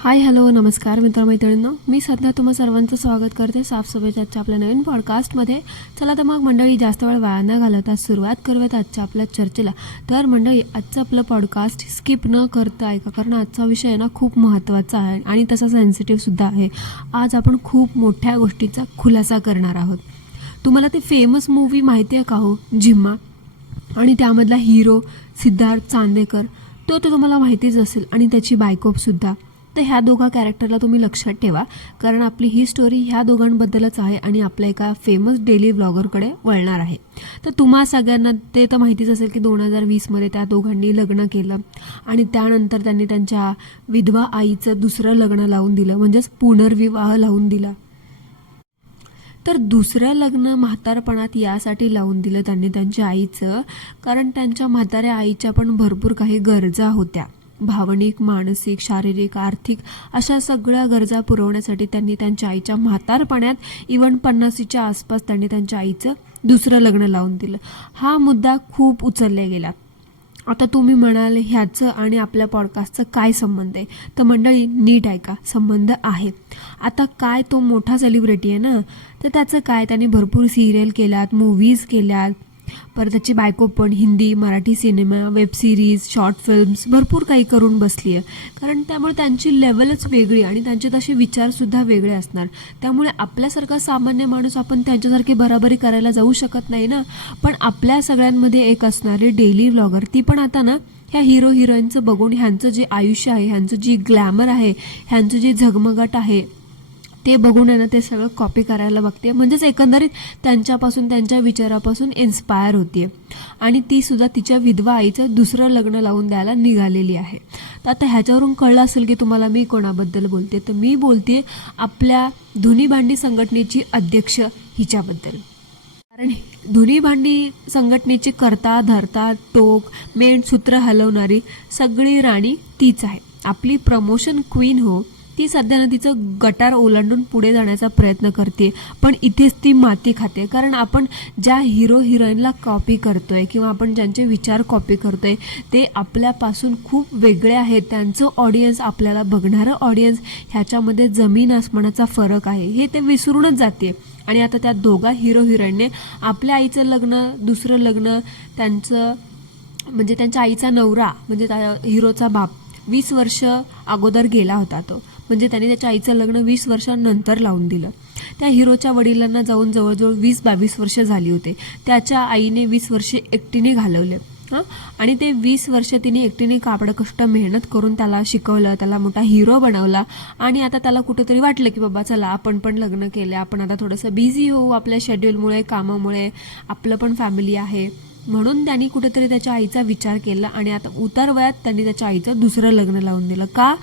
Hi hello नमस्कार मित्रमैत्रिणींनो, मी सध्या तुम्हा सर्वांचं स्वागत करते साफसफाईच्या आजच्या आपल्या नवीन पॉडकास्टमध्ये. चला तर मग मंडळी, जास्त वेळ वाया न घालवता सुरुवात करूयात आजच्या आपल्या चर्चेला. तर मंडळी, आजचं आपलं पॉडकास्ट स्किप न करता ऐका, कारण आजचा विषय ना खूप महत्त्वाचा आहे आणि तसा सेन्सिटिव्ह सुद्धा आहे. आज आपण खूप मोठ्या गोष्टीचा खुलासा करणार आहोत. तुम्हाला ते फेमस मूवी माहिती आहे का हो, झिम्मा? आणि त्यामधला हिरो सिद्धार्थ चांदेकर, तो तर तुम्हाला माहितीच असेल, आणि त्याची बायकोसुद्धा. तर ह्या दोघा कॅरेक्टरला तुम्ही लक्षात ठेवा, कारण आपली ही स्टोरी ह्या दोघांबद्दलच आहे आणि आपल्या एका फेमस डेली व्लॉगरकडे वळणार आहे. तर तुम्हा सगळ्यांना ते तर माहितीच असेल की 2020मध्ये त्या दोघांनी लग्न केलं आणि त्यानंतर त्यांनी त्यांच्या विधवा आईचं दुसरं लग्न लावून दिलं, म्हणजेच पुनर्विवाह लावून दिला. तर दुसरं लग्न म्हातारपणात यासाठी लावून दिलं त्यांनी त्यांच्या आईचं, कारण त्यांच्या म्हाताऱ्या आईच्या पण भरपूर काही गरजा होत्या. भावनिक, मानसिक, शारीरिक, आर्थिक अशा सगळ्या गरजा पुरवण्यासाठी त्यांनी त्यांच्या आईच्या म्हातारपणात इव्हन 50च्या आसपास त्यांनी त्यांच्या आईचं दुसरं लग्न लावून दिलं. हा मुद्दा खूप उचलला गेला. आता तुम्ही म्हणाल, ह्याचं आणि आपल्या पॉडकास्टचं काय संबंध आहे? तर मंडळी, नीट ऐका, संबंध आहे. आता काय, तो मोठा सेलिब्रिटी आहे ना, तर त्याचं काय, त्याने भरपूर सिरियल केल्यात, मूव्हीज केल्यात, परत त्याची बायको पण Hindi Marathi cinema, web series, short films भरपूर काही करून बसली आहे. कारण त्यामुळे त्यांची लेवलच वेगळी आणि त्यांचे तसे विचारसुद्धा वेगळे असणार. त्यामुळे आपल्यासारखा सामान्य माणूस आपण त्यांच्यासारखी बराबरी करायला जाऊ शकत नाही ना. पण आपल्या सगळ्यांमध्ये एक असणारे डेली व्लॉगर, ती पण आता ना ह्या हिरो हिरोईनचं बघून ह्यांचं जे आयुष्य आहे, ह्यांचं जी ग्लॅमर आहे, ह्यांचं जे झगमगाट आहे, ते बघून आहे ना ते सगळं कॉपी करायला बघते. म्हणजेच एकंदरीत त्यांच्यापासून, त्यांच्या विचारापासून इन्स्पायर होते आणि ती सुद्धा तिच्या विधवा आईचं दुसरं लग्न लावून द्यायला निघालेली आहे. तर आता ह्याच्यावरून कळलं असेल की तुम्हाला मी कोणाबद्दल बोलते. तर मी बोलते आपल्या धुनी भांडी संघटनेची अध्यक्ष हिच्याबद्दल. कारण धुनी भांडी संघटनेची करता धरता टोक मेन सूत्र हलवणारी सगळी राणी तीच आहे. आपली प्रमोशन क्वीन हो, ती सध्यानं तिचं गटार ओलांडून पुढे जाण्याचा प्रयत्न करते, पण इथेच ती माती खाते. कारण आपण ज्या हिरो हिरोईनला कॉपी करतोय किंवा आपण ज्यांचे विचार कॉपी करतोय ते आपल्यापासून खूप वेगळे आहेत. त्यांचं ऑडियन्स, आपल्याला बघणारं ऑडियन्स, ह्याच्यामध्ये जमीन आसमानाचा फरक आहे, हे ते विसरूनच जाते. आणि आता त्या दोघा हिरो हिरोईनने आपल्या आईचं लग्न, दुसरं लग्न, त्यांचं म्हणजे त्यांच्या आईचा नवरा म्हणजे हिरोचा बाप 20 वर्ष अगोदर गेला होता तो, म्हणजे त्यांनी त्याच्या आईचं लग्न 20 वर्षांनंतर लावून दिलं. त्या हिरोच्या वडिलांना जाऊन जवळजवळ 20-22 वर्ष झाली होते. त्याच्या आईने 20 वर्षे एकटीने घालवले आणि ते 20 वर्ष तिने एकटीने काबडकष्ट मेहनत करून त्याला शिकवलं, त्याला मोठा हिरो बनवला. आणि आता त्याला कुठेतरी वाटलं की बाबा चला आपण पण लग्न केलं, आपण आता थोडंसं बिझी होऊ, आपल्या शेड्यूलमुळे, कामामुळे, आपलं पण फॅमिली आहे, म्हणून त्यांनी कुठेतरी त्याच्या आईचा विचार केला आणि आता उतार वयात त्यांनी त्याच्या आईचं दुसरं लग्न लावून दिलं. का?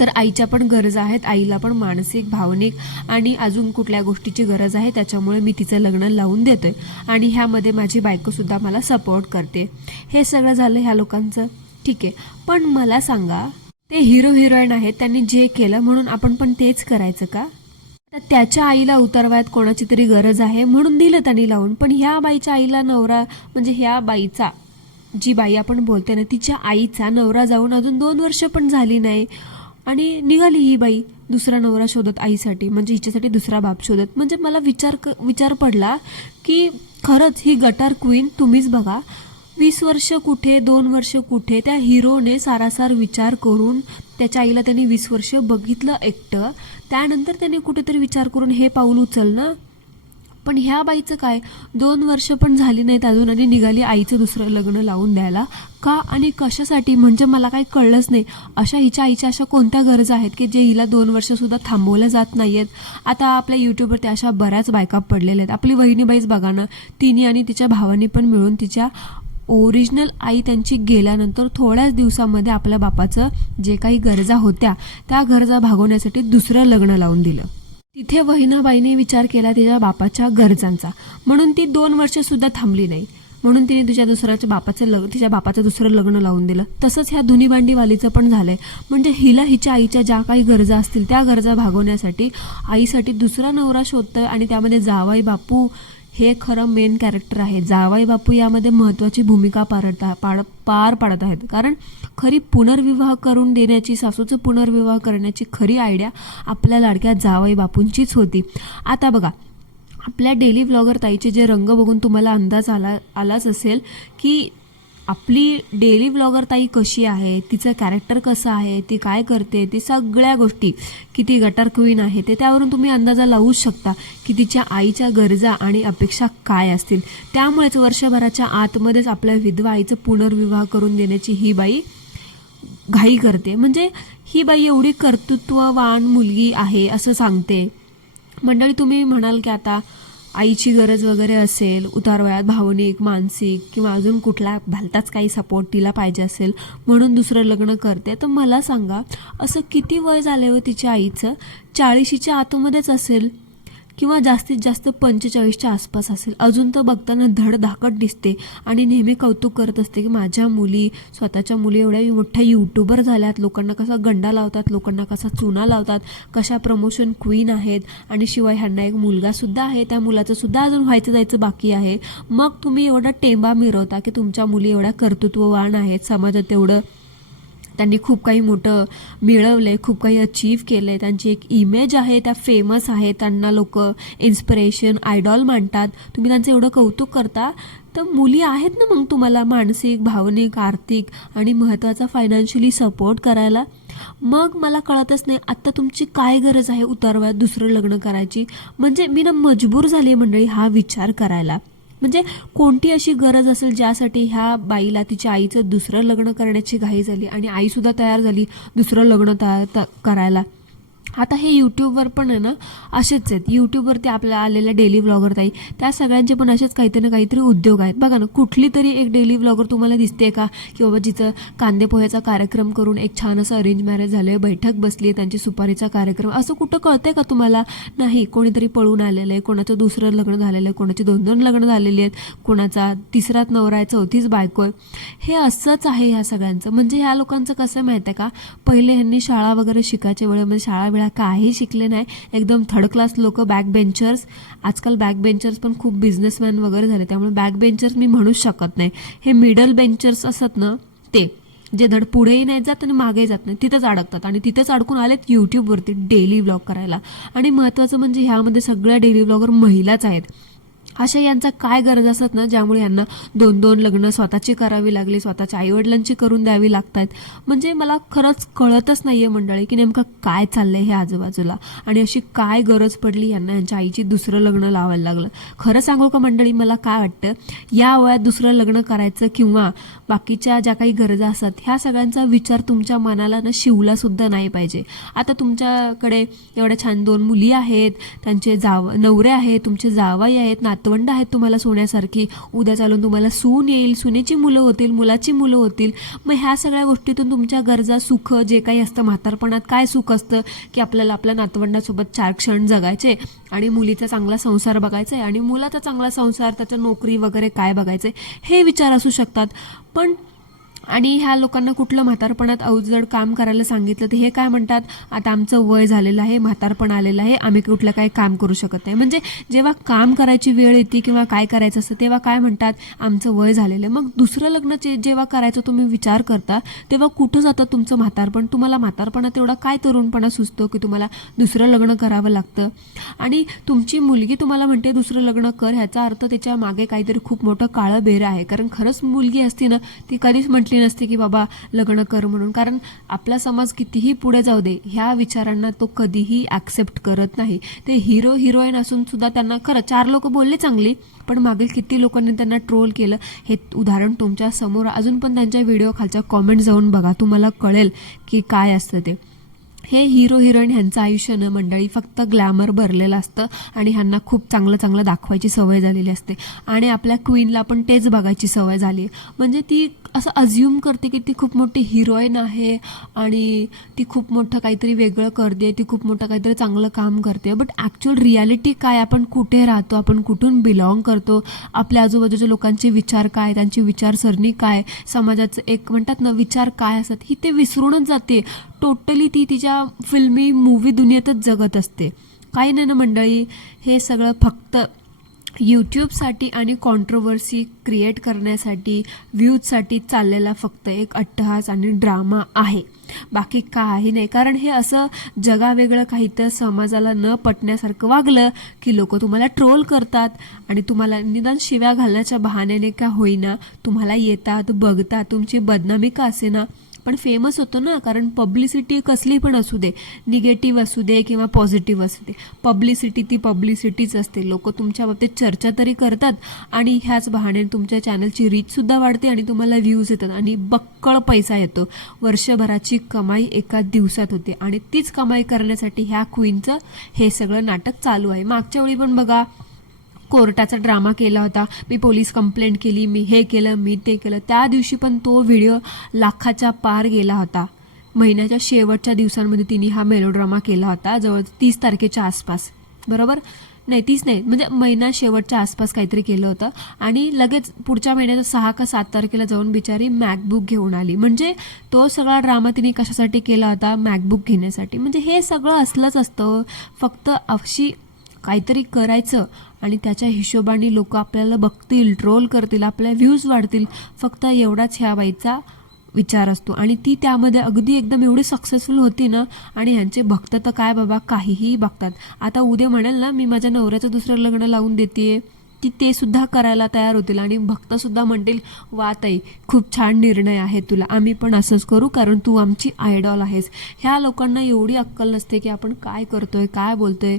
तर आईच्या पण गरजा आहेत, आईला पण मानसिक, भावनिक आणि अजून कुठल्या गोष्टीची गरज आहे, त्याच्यामुळे मी तिचं लग्न लावून देतोय आणि ह्यामध्ये माझी बायकोसुद्धा मला सपोर्ट करते. हे सगळं झालं ह्या लोकांचं, ठीक आहे. पण मला सांगा, ते हिरो हिरोईन आहेत, त्यांनी जे केलं म्हणून आपण पण तेच करायचं का? तर त्याच्या आईला उतरवायत कोणाची तरी गरज आहे म्हणून दिलं त्यांनी लावून, पण ह्या बाईच्या आईला नवरा, म्हणजे ह्या बाईचा, जी बाई आपण बोलते ना, तिच्या आईचा नवरा जाऊन अजून 2 वर्ष पण झाली नाही आणि निघाली ही बाई दुसरा नवरा शोधत आईसाठी, म्हणजे हिच्यासाठी दुसरा बाप शोधत. म्हणजे मला विचार पडला की खरंच ही गटार क्वीन तुम्हीच बघा. 20 वर्ष कुठे, 2 वर्ष कुठे, त्या हिरोने सारासार विचार करून त्याच्या आईला त्यांनी 20 वर्ष बघितलं एकटं, त्यानंतर त्याने कुठेतरी विचार करून हे पाऊल उचलणं. पण ह्या बाईचं काय, 2 वर्ष पण झाली नाहीत अजून आणि निघाली आईचं दुसरं लग्न लावून द्यायला. का आणि कशासाठी, म्हणजे मला काही कळलंच नाही. अशा हिच्या आईच्या अशा कोणत्या गरजा आहेत की जे हिला 2 वर्षसुद्धा थांबवल्या जात नाही आहेत? आता आपल्या यूट्यूबवरती अशा बऱ्याच बायका पडलेल्या आहेत. आपली वहिनीबाईच बघा ना, तिने आणि तिच्या भावानी पण मिळून तिच्या ओरिजिनल आई त्यांची गेल्यानंतर थोड्याच दिवसामध्ये आपल्या बापाचं जे काही गरजा होत्या त्या गरजा भागवण्यासाठी दुसरं लग्न लावून दिलं. तिथे वहिनाबाईने विचार केला तिच्या बापाच्या गरजांचा, म्हणून ती 2 वर्षसुद्धा थांबली नाही, म्हणून तिने तिच्या बापाचं दुसरं लग्न लावून दिलं. तसंच ह्या धुनी भांडीवालीचं पण झालंय. म्हणजे हिला हिच्या आईच्या ज्या काही गरजा असतील त्या गरजा भागवण्यासाठी आईसाठी दुसरा नवरा शोधतोय आणि त्यामध्ये जावाई बापू हे खरं मेन कॅरेक्टर आहे. जावई बापू यामध्ये महत्त्वाची भूमिका पार पाडत आहेत. कारण खरी पुनर्विवाह करून देण्याची, सासूचं पुनर्विवाह करण्याची खरी आयडिया आपल्या लाडक्या जावई बापूंचीच होती. आता बघा, आपल्या डेली व्लॉगर ताईचे जे रंग बघून तुम्हाला अंदाज आलाच असेल की आपली डेली व्लॉगर ताई कशी आहे, तिचं कॅरेक्टर कसं आहे, ती काय करते, ती सगळ्या गोष्टी, किती गटार क्वीन आहे ते त्यावरून तुम्ही अंदाजा लावूच शकता की तिच्या आईच्या गरजा आणि अपेक्षा काय असतील. त्यामुळेच वर्षभराच्या आतमध्येच आपल्या विधवा आईचं पुनर्विवाह करून देण्याची ही बाई घाई करते. म्हणजे ही बाई एवढी कर्तृत्ववान मुलगी आहे असं सांगते. मंडळी, तुम्ही म्हणाल की आता आईची गरज वगैरे असेल, उतारवयात भावनिक, मानसिक किंवा अजून कुठला भलताच काही सपोर्ट तिला पाहिजे असेल म्हणून दुसरं लग्न करते. तर मला सांगा, असं किती वय झाले हो तिच्या आईचं? 40च्या आतमध्येच असेल किंवा जास्तीत जास्त 45च्या आसपास असेल. अजून तर बघताना धडधाकट दिसते आणि नेहमी कौतुक करत असते की माझ्या मुली, स्वतःच्या मुली एवढ्या मोठ्या यूट्यूबर झाल्यात, लोकांना कसा गंडा लावतात, लोकांना कसा चुना लावतात, कशा प्रमोशन क्वीन आहेत. आणि शिवाय ह्यांना एक मुलगासुद्धा आहे, त्या मुलाचं सुद्धा अजून व्हायचं जायचं बाकी आहे. मग तुम्ही एवढा टेंबा मिरवता की तुमच्या मुली एवढ्या कर्तृत्ववान आहेत, समाजात एवढं त्यांनी खूप काही मोठं मिळवलंय, खूप काही अचीव्ह केलंय, त्यांची एक इमेज आहे, त्या फेमस आहे, त्यांना लोक इन्स्पिरेशन, आयडॉल मानतात. तुम्ही त्यांचं एवढं कौतुक करता. तर मुली आहेत ना मग तुम्हाला मानसिक, भावनिक, आर्थिक आणि महत्त्वाचा फायनान्शियली सपोर्ट करायला. मग मला कळतच नाही आत्ता तुमची काय गरज आहे उतारवयात दुसरं लग्न करायची. म्हणजे मी ना मजबूर झाली मंडळी हा विचार करायला. म्हणजे कोणती अशी गरज असेल ज्यासाठी ह्या बाईला तिच्या आईचं दुसरं लग्न करण्याची घाई झाली आणि आईसुद्धा तयार झाली दुसरं लग्न करायला. आता हे यूट्यूबवर पण आहे ना असेच आहेत. यूट्यूबवरती आपल्या आलेल्या डेली व्लॉगर ताई, त्या सगळ्यांचे पण असेच काहीतरी ना काहीतरी उद्योग आहेत. बघा ना, कुठली तरी एक डेली व्लॉगर तुम्हाला दिसते का की बाबा जिचं कांदे पोह्याचा कार्यक्रम करून एक छान असं अरेंज मॅरेज झालं आहे, बैठक बसली आहे, त्यांची सुपारीचा कार्यक्रम, असं कुठं कळतंय का तुम्हाला? नाही. कोणीतरी पळून आलेलं आहे, कोणाचं दुसरं लग्न झालेलं आहे, कोणाची 2-2 लग्न झालेली आहेत, कोणाचा तिसराच नवरा आहे, 4थीच बायको आहे. हे असंच आहे ह्या सगळ्यांचं. म्हणजे ह्या लोकांचं कसं माहिती आहे का, पहिले ह्यांनी शाळा वगैरे शिकायच्या वेळेमध्ये शाळा काही शिकले नाही, एकदम थर्ड क्लास लोक, बॅक बेंचर्स. आजकाल बॅक बेंचर्स पण खूप बिझनेसमॅन वगैरे झाले, त्यामुळे बॅक बेंचर्स मी म्हणूच शकत नाही. हे मिडल बेंचर्स असतात ना, ते जे धड पुढेही नाही जात आणि मागेही जात नाही, तिथंच अडकतात आणि तिथंच अडकून आलेत यूट्यूबवरती डेली व्लॉग करायला. आणि महत्त्वाचं म्हणजे ह्यामध्ये सगळ्या डेली व्लॉगर महिलाच आहेत. अशा यांचा काय गरज असत ना ज्यामुळे यांना 2-2 लग्न स्वतःची करावी लागली, स्वतःच्या आईवडिलांची करून द्यावी लागतात. म्हणजे मला खरंच कळतच नाहीये मंडळी की नेमकं काय चाललंय हे आजूबाजूला आणि अशी काय गरज पडली यांना यांच्या आईची दुसरं लग्न लावायला लागलं. खरं सांगू का मंडळी, मला काय वाटतं, या वयात दुसरं लग्न करायचं किंवा बाकीच्या ज्या काही गरजा असतात ह्या सगळ्यांचा विचार तुमच्या मनाला ना शिवला सुद्धा नाही पाहिजे. आता तुमच्याकडे एवढ्या छान 2 मुली आहेत, त्यांचे नवरे आहेत, तुमचे जावई आहेत, नातवंड आहेत तुम्हाला सोन्यासारखी, उद्या चालून तुम्हाला सून येईल, सुनेची मुलं होतील, मुलाची मुलं होतील. मग ह्या सगळ्या गोष्टीतून तुमच्या गरजा, सुख जे काही असतं, म्हातारपणात काय सुख असतं की आपल्याला आपल्या नातवंडासोबत 4 क्षण जगायचे आणि मुलीचा चांगला संसार बघायचा आहे आणि मुलाचा चांगला संसार, त्याच्या नोकरी वगैरे काय बघायचं हे विचार असू शकतात. पण आणि ह्या लोकांना कुठलं म्हातारपणात अवजड काम करायला सांगितलं तर हे काय म्हणतात, आता आमचं वय झालेलं आहे, म्हातारपण आलेलं आहे, आम्ही कुठलं काही काम करू शकत नाही. म्हणजे जेव्हा काम करायची वेळ येते किंवा काय करायचं असतं तेव्हा काय म्हणतात, आमचं वय झालेलं आहे. मग दुसरं लग्न जेव्हा करायचं तुम्ही विचार करता तेव्हा कुठं जातं तुमचं म्हातारपण? तुम्हाला म्हातारपणात एवढा काय तरुणपणा सुचतो की तुम्हाला दुसरं लग्न करावं लागतं? आणि तुमची मुलगी तुम्हाला म्हणते दुसरं लग्न कर, ह्याचा अर्थ त्याच्या मागे काहीतरी खूप मोठं काळं बेरं आहे. कारण खरंच मुलगी असती ना ती कधीच नसते की बाबा लग्न कर म्हणून. कारण आपला समाज कितीही पुढे जाऊ दे ह्या विचारांना तो कधीही ऍक्सेप्ट करत नाही. ते हिरो हिरोईन असून सुद्धा त्यांना खरं 4 लोक बोलले चांगली, पण मागील किती लोकांनी त्यांना ट्रोल केलं हे उदाहरण तुमच्या समोर. अजून पण त्यांच्या व्हिडिओ खालच्या कॉमेंट जाऊन बघा, तुम्हाला कळेल की काय असतं ते. हे हिरो हिरोईन ह्यांचं आयुष्य न मंडळी फक्त ग्लॅमर भरलेलं असतं आणि ह्यांना खूप चांगलं चांगलं दाखवायची सवय झालेली असते आणि आपल्या क्वीनला पण तेच बघायची सवय झाली. म्हणजे ती असं अज्युम करते की ती खूप मोठी हिरोईन आहे आणि ती खूप मोठं काहीतरी वेगळं करते, ती खूप मोठं काहीतरी चांगलं काम करते. बट ॲक्च्युअल रियालिटी काय, आपण कुठे राहतो, आपण कुठून बिलॉंग करतो, आपल्या आजूबाजूच्या लोकांचे विचार काय, त्यांची विचारसरणी काय, समाजाचं एक म्हणतात ना विचार काय असतात, ही ते विसरूनच जाते. टोटली ती तिच्या फिल्मी मूवी दुनियेतच जगत असते. काही नाही ना मंडळी, हे सगळं फक्त यूट्यूबसाठी आणि कॉन्ट्रोवर्सी क्रिएट करण्यासाठी, व्ह्यूजसाठी चाललेला फक्त एक अट्टहास आणि ड्रामा आहे, बाकी काही नाही. कारण हे असं जगावेगळं काही तर समाजाला न पटण्यासारखं वागलं की लोक तुम्हाला ट्रोल करतात आणि तुम्हाला निदान शिव्या घालण्याच्या बहाण्याने का होईना तुम्हाला येतात, बघतात, तुमची बदनामी का असेना पण फेमस होतो ना. कारण पब्लिसिटी कसली पण असू दे, निगेटिव्ह असू दे किंवा पॉझिटिव्ह असू दे, पब्लिसिटी ती पब्लिसिटीच असते. लोक तुमच्या बाबतीत चर्चा तरी करतात आणि ह्याच बहाण्याने तुमच्या चॅनलची रीचसुद्धा वाढते आणि तुम्हाला व्ह्यूज येतात आणि बक्कळ पैसा येतो. वर्षभराची कमाई एका दिवसात होते आणि तीच कमाई करण्यासाठी ह्या क्वीनचं हे सगळं नाटक चालू आहे. मागच्या वेळी पण बघा कोर्टाचा ड्रामा केला होता, मी पोलीस कंप्लेंट केली, मी हे केलं, मी ते केलं. त्या दिवशी पण तो व्हिडिओ लाखाच्या पार गेला होता. महिन्याच्या शेवटच्या दिवसांमध्ये तिने हा मेलोड्रामा केला होता, जवळ 30 तारखेच्या आसपास, बरोबर नाही 30 नाही म्हणजे महिना शेवटच्या आसपास काहीतरी केलं होतं आणि लगेच पुढच्या महिन्याच्या 6 का 7 तारखेला जाऊन बिचारी मॅकबुक घेऊन आली. म्हणजे तो सगळा ड्रामा तिने कशासाठी केला होता? मॅकबुक घेण्यासाठी. म्हणजे हे सगळं असलंच असतं, फक्त अशी काहीतरी करायचं आणि त्याच्या हिशोबाने लोक आपल्याला बघतील, ट्रोल करतील, आपल्या व्ह्यूज वाढतील, फक्त एवढाच ह्या बाईचा विचार असतो. आणि ती त्यामध्ये अगदी एकदम एवढी सक्सेसफुल होती ना. आणि ह्यांचे भक्त तर काय बाबा काहीही बघतात. आता उद्या म्हणेल ना मी माझ्या नवऱ्याचं दुसरं लग्न लावून देते, की ते सुद्धा करायला तयार होतील आणि भक्तसुद्धा म्हणतील वा ताई खूप छान निर्णय आहे तुला, आम्ही पण असंच करू कारण तू आमची आयडॉल आहेस. ह्या लोकांना एवढी अक्कल नसते की आपण काय करतोय, काय बोलतोय,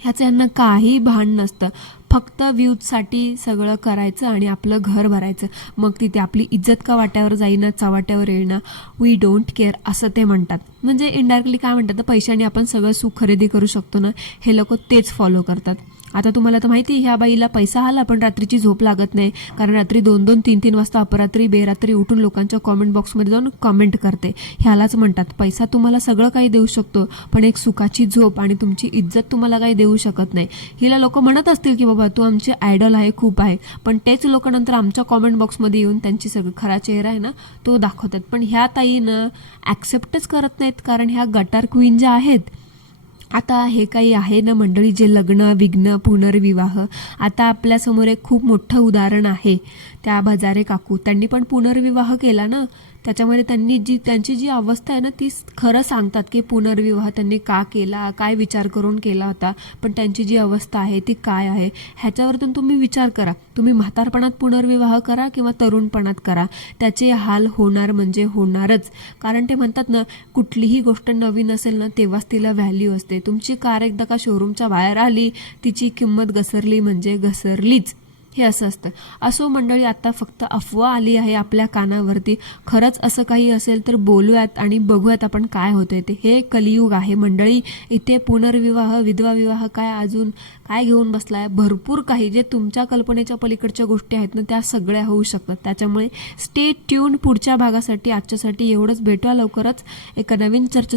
ह्याचं यांना काही भान नसतं. फक्त व्ह्यूजसाठी सगळं करायचं आणि आपलं घर भरायचं. मग तिथे आपली इज्जत का वाट्यावर जाईना, चव्हाट्यावर येईना, वी डोंट केअर असं ते म्हणतात. म्हणजे इनडायरेक्टली काय म्हणतात, तर पैशाने आपण सगळं सुख खरेदी करू शकतो ना, हे लोक तेच फॉलो करतात. आता तुम्हाला तर माहिती ह्या बाईला पैसा आला पण रात्रीची झोप लागत नाही, कारण रात्री 2-2, 3-3 वाजता अपरात्री बेरात्री उठून लोकांच्या कॉमेंट बॉक्समध्ये जाऊन कॉमेंट करते. ह्यालाच म्हणतात पैसा तुम्हाला सगळं काही देऊ शकतो पण एक सुखाची झोप आणि तुमची इज्जत तुम्हाला काही देऊ शकत नाही. हिला लोक म्हणत असतील की बाबा तू आमची आयडॉल आहे, खूप आहे, पण तेच लोक नंतर आमच्या कॉमेंट बॉक्समध्ये येऊन त्यांची सगळं खरा चेहरा आहे ना तो दाखवतात. पण ह्या ताईनं ॲक्सेप्टच करत नाहीत, कारण ह्या गटार क्वीन ज्या आहेत. आता हे काही आहे ना मंडळी, जे लग्न विघ्न पुनर्विवाह, आता आपल्यासमोर एक खूप मोठं उदाहरण आहे. त्या बजारे काकू, त्यांनी पण पुनर्विवाह केला ना. त्याच्यामध्ये त्यांची जी अवस्था आहे ना ती खरं सांगतात की पुनर्विवाह त्यांनी का केला, काय विचार करून केला होता, पण त्यांची जी अवस्था आहे ती काय आहे ह्याच्यावरतून तुम्ही विचार करा. तुम्ही म्हातारपणात पुनर्विवाह करा किंवा तरुणपणात करा, त्याचे हाल होणार म्हणजे होणारच. कारण ते म्हणतात ना कुठलीही गोष्ट नवीन असेल ना तेव्हाच तिला व्हॅल्यू असते. तुमची कार एकदा का शोरूमच्या बाहेर आली, तिची किंमत घसरली म्हणजे घसरलीच, हे असं असतं. असो मंडळी, आता फक्त अफवा आली आहे आपल्या कानावरती. खरंच असं काही असेल तर बोलूयात आणि बघूयात आपण काय होतंय ते. हे कलियुग आहे मंडळी, इथे पुनर्विवाह विधवा विवाह काय अजून काय घेऊन बसलाय, भरपूर काही जे तुमच्या कल्पनेच्या पलीकडच्या गोष्टी आहेत ना त्या सगळ्या होऊ शकतात. त्याच्यामुळे स्टे ट्यून पुढच्या भागासाठी. आजच्यासाठी एवढंच, भेटूया लवकरच एका नवीन चर्चा